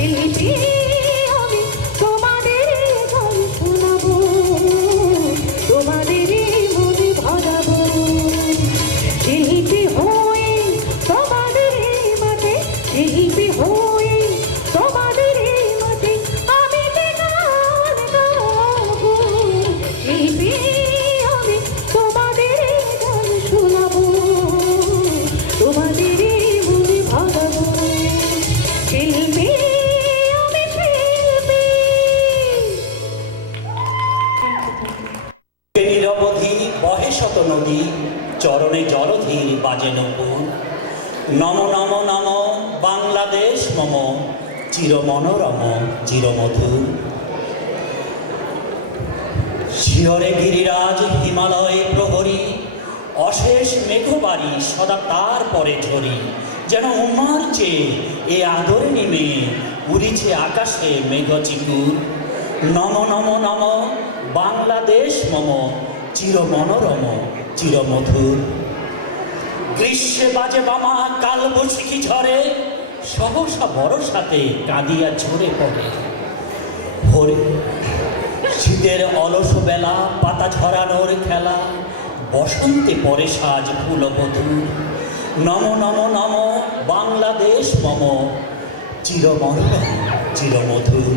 শিল্পী আমি তোমার নদী চরণে জলধীর বাজে নপুর। নম নম নম বাংলাদেশ মম চিরমনোরম চিরমধুর। শিয়রে গিরিরাজ হিমালয় প্রহরী, অশেষ মেঘবাড়ি সদা তার পরে ঝরি। যেন উমার চেয়ে এ আদরে নেমে উড়িছে আকাশে মেঘচিকুর। নম নম নম বাংলাদেশ মম চিরমনোরম চিরমধুর। গ্রীষ্মে বাজে বামা কালবৈশাখী ঝড়ে, সহসা বরসাতে কাঁদিয়া ঝরে পড়ে। ভোরে শীতের অলস বেলা পাতা ঝরানোর খেলা, বসন্তে পরে সাজ ফুলবধূর। নম নম নম বাংলাদেশ মম চিরমনোরম চিরমধুর।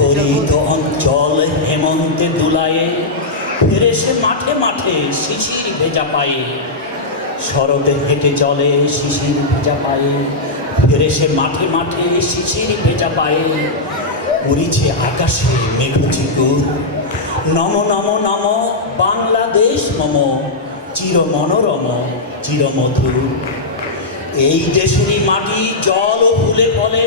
হরিত অঞ্চল হেমন্তে দুলায়ে, ফেরে সে মাঠে মাঠে শিশির ভেজা পায়ে। শরতে হেঁটে চলে শিশির ভেজা পায়ে, ফেরে সে মাঠে মাঠে শিশির ভেজা পায়ে। উড়িছে আকাশে মেঘচিকুর। নম নম নম বাংলাদেশ মম চিরমনোরম চিরমধুর। এই দেশেরই মাটি জল ও ফুলে ফলে,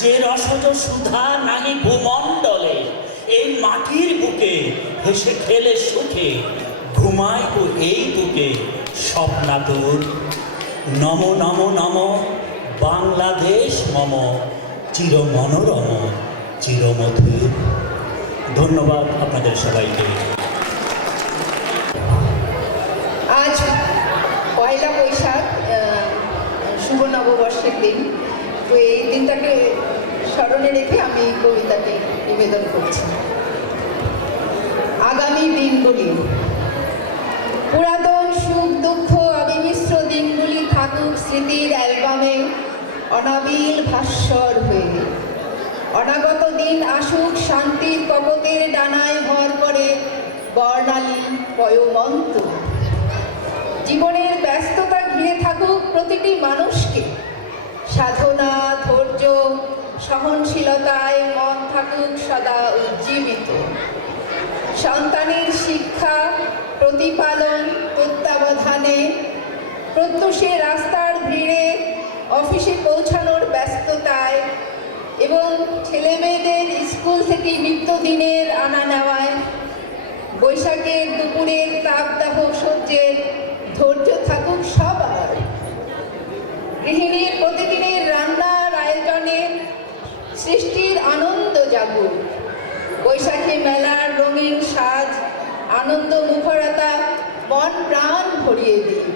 যে রসজ সুধা নাহি ভূমণ্ডলে। এই মাটির বুকে হেসে খেলে সুখে, ঘুমায় ও এই বুকে স্বপ্নাতুর। নম নম নম বাংলাদেশ মম চিরমনোরম চিরমধুর। ধন্যবাদ আপনাদের সবাইকে। আজ পয়লা বৈশাখ, শুভ নববর্ষের দিন। তো এই দিনটাকে স্মরণে রেখে আমি কবিতাটি নিবেদন করছি। আগামী দিনগুলি, পুরাতন সুখ দুঃখ অবিমিশ্র দিনগুলি থাকুক স্মৃতির অ্যালবামে অনাবিল ভাস্বর হয়ে। অনাগত দিন আসুক শান্তির কপতের ডানায় ভর করে বর্ণালী পয়মন্ত। জীবনের ব্যস্ততা ঘিরে থাকুক প্রতিটি মানুষকে, সাধনা ধৈর্য সহনশীলতায় মন থাকুক সদা উজ্জীবিত। সন্তানের শিক্ষা প্রতিপালন তত্ত্বাবধানে, প্রত্যুষে রাস্তার ভিড়ে অফিসে পৌঁছানোর ব্যস্ততায় এবং ছেলেমেয়েদের স্কুল থেকে নিত্যদিনের আনা নেওয়ায় বৈশাখের দুপুরের তাপদাহ সহ্যের ধৈর্য থাকুক সবার। গৃহিণীর প্রতিদিনের রান্নার আয়োজনে সৃষ্টির আনন্দ জাগুক। বৈশাখী মেলার রঙিন সাজ আনন্দ মুখরতা মন প্রাণ ভরিয়ে দিক।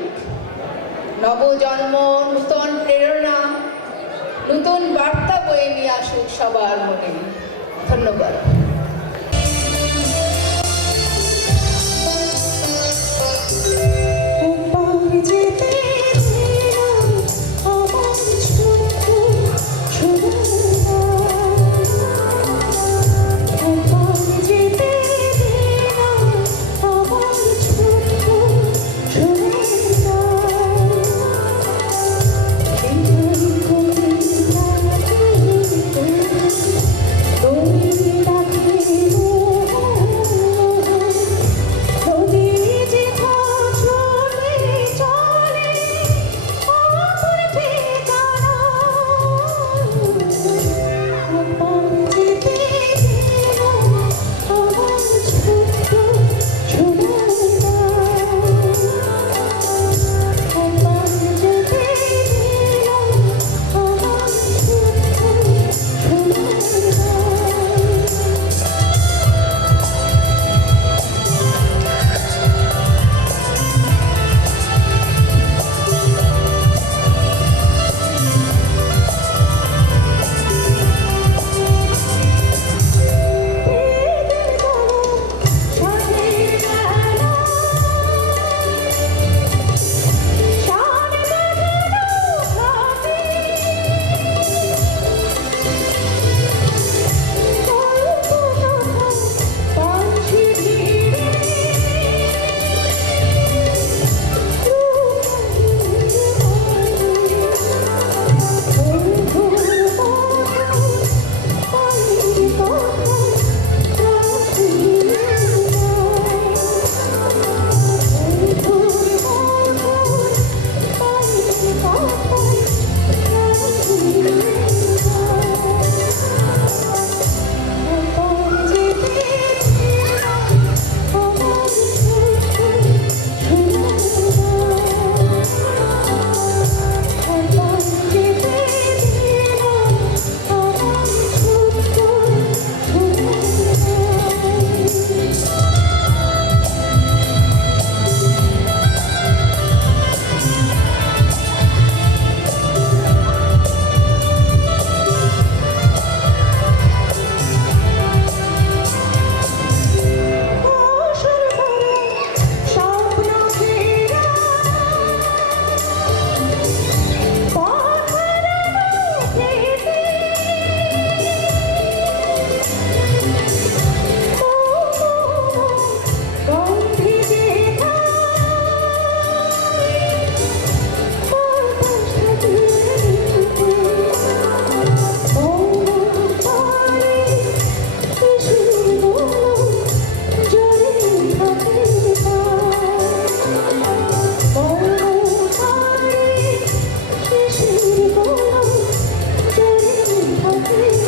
নবজন্ম নূতন প্রেরণা নূতন বার্তা বয়ে নিয়ে আসুক সবার মনে। ধন্যবাদ। Thank you. Oh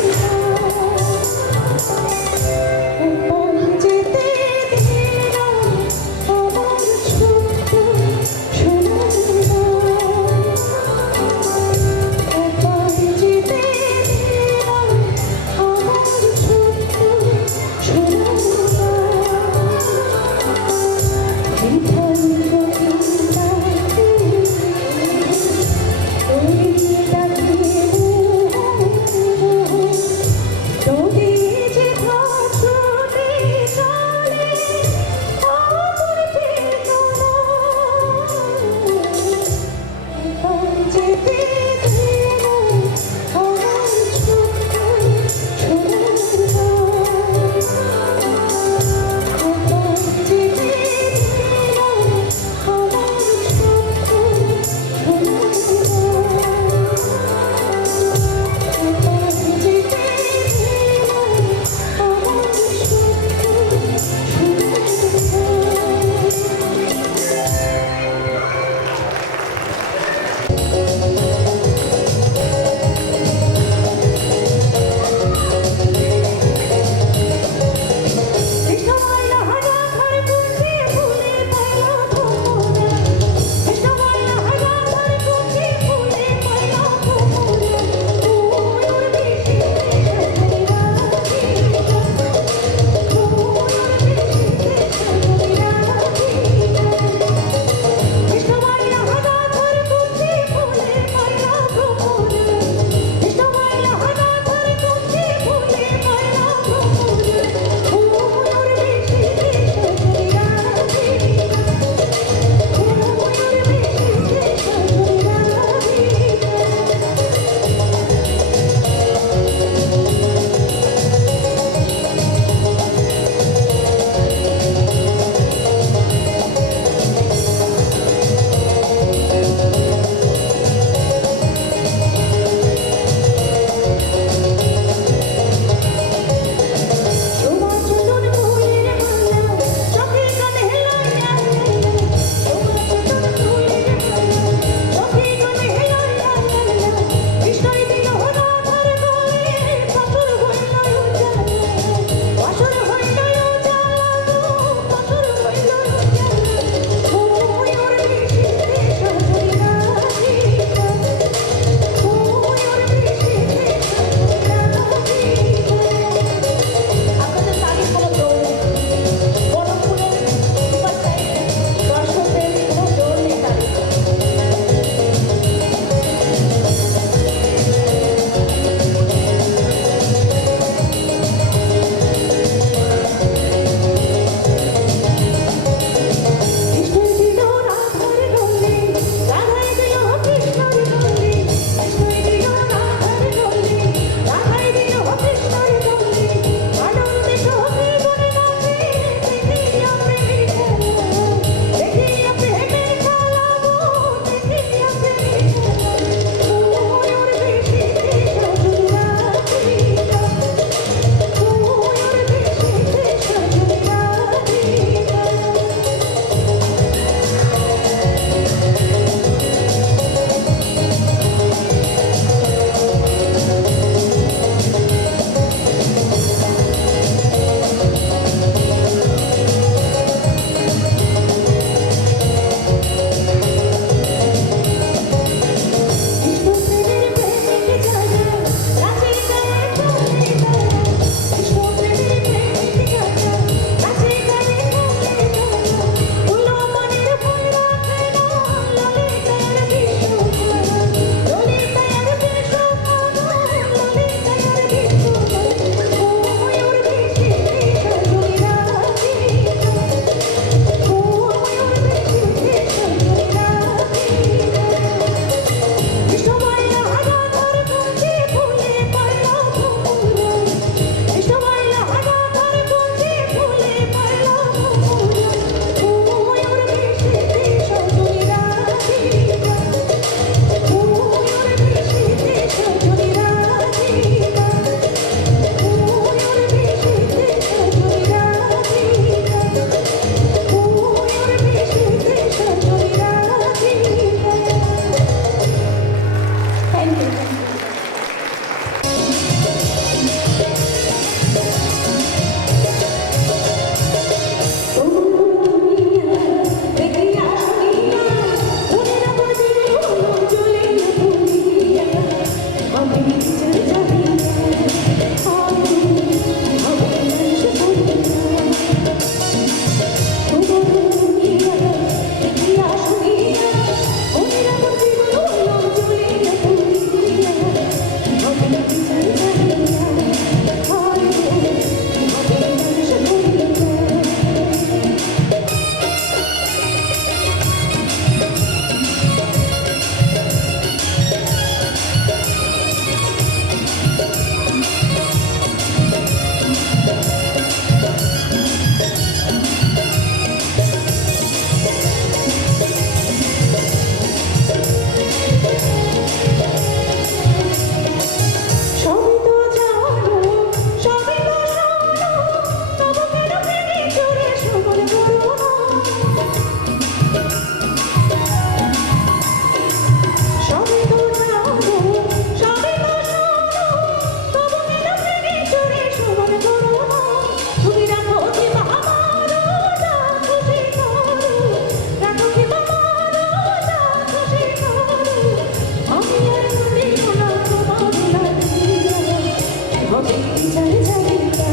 হবে বিচার জায়গা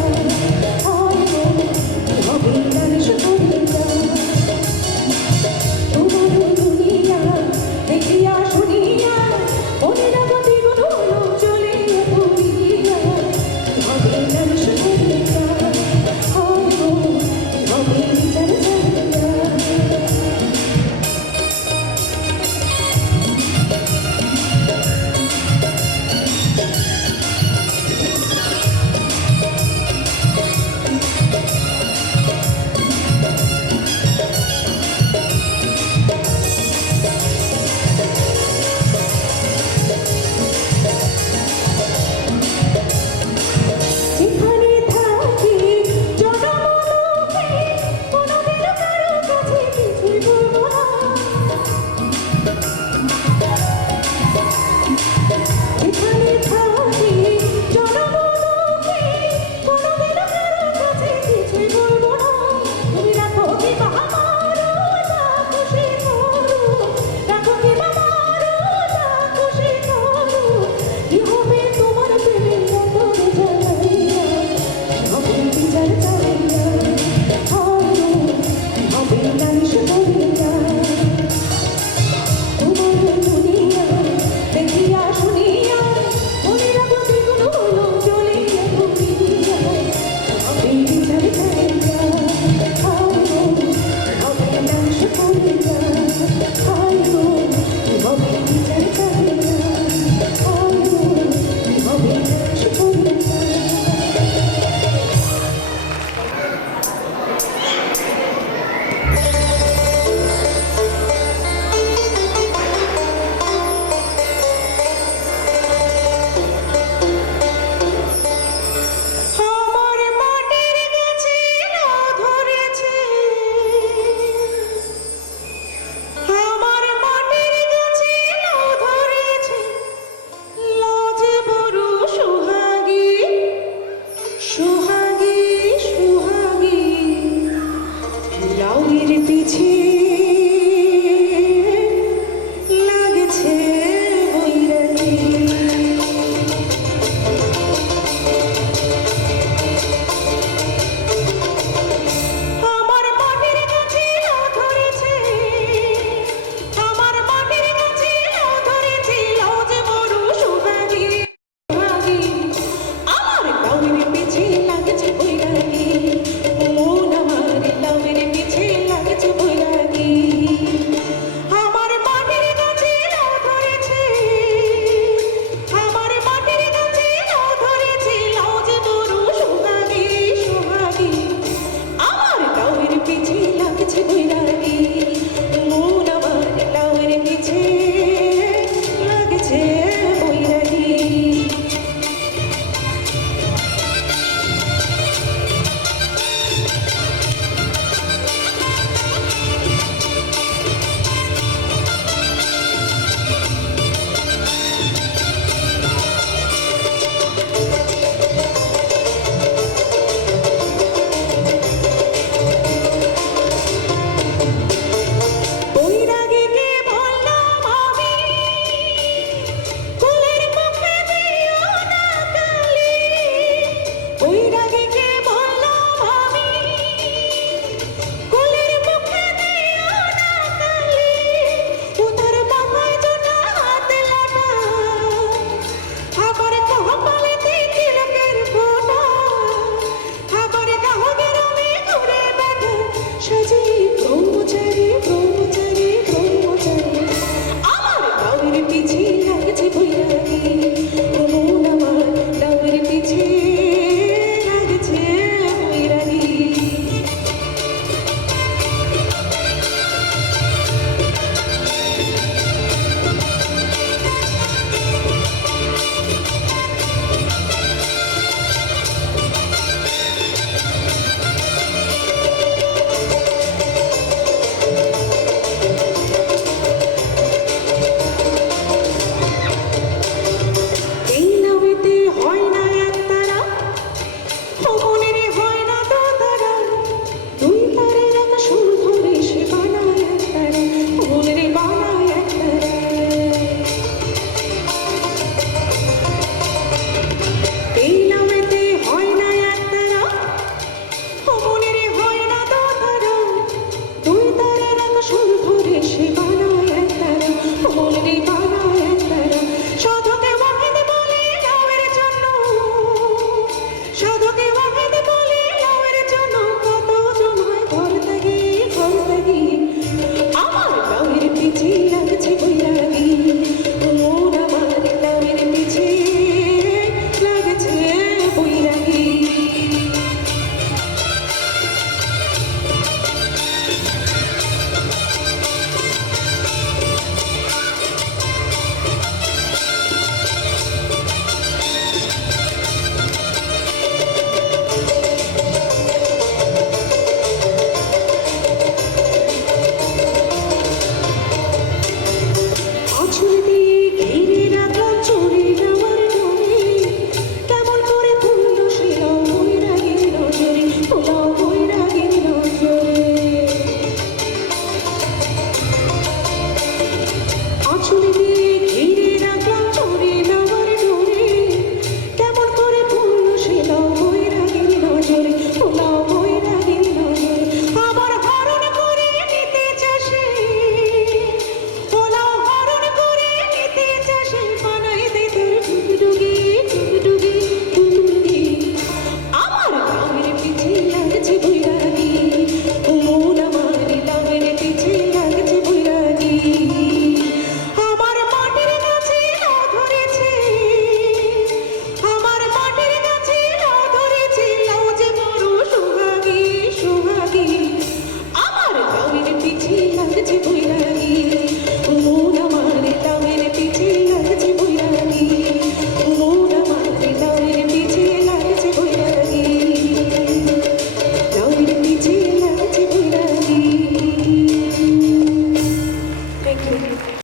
হয় গো হবে মানুষ কবিতা তোমার দুনিয়া দেখিয়া শুনিয়া মনের গতি গুলো চলে পুরিয়া হবে মানুষ কবিতা হয় গো হবে বিচার জায়গা যেখানে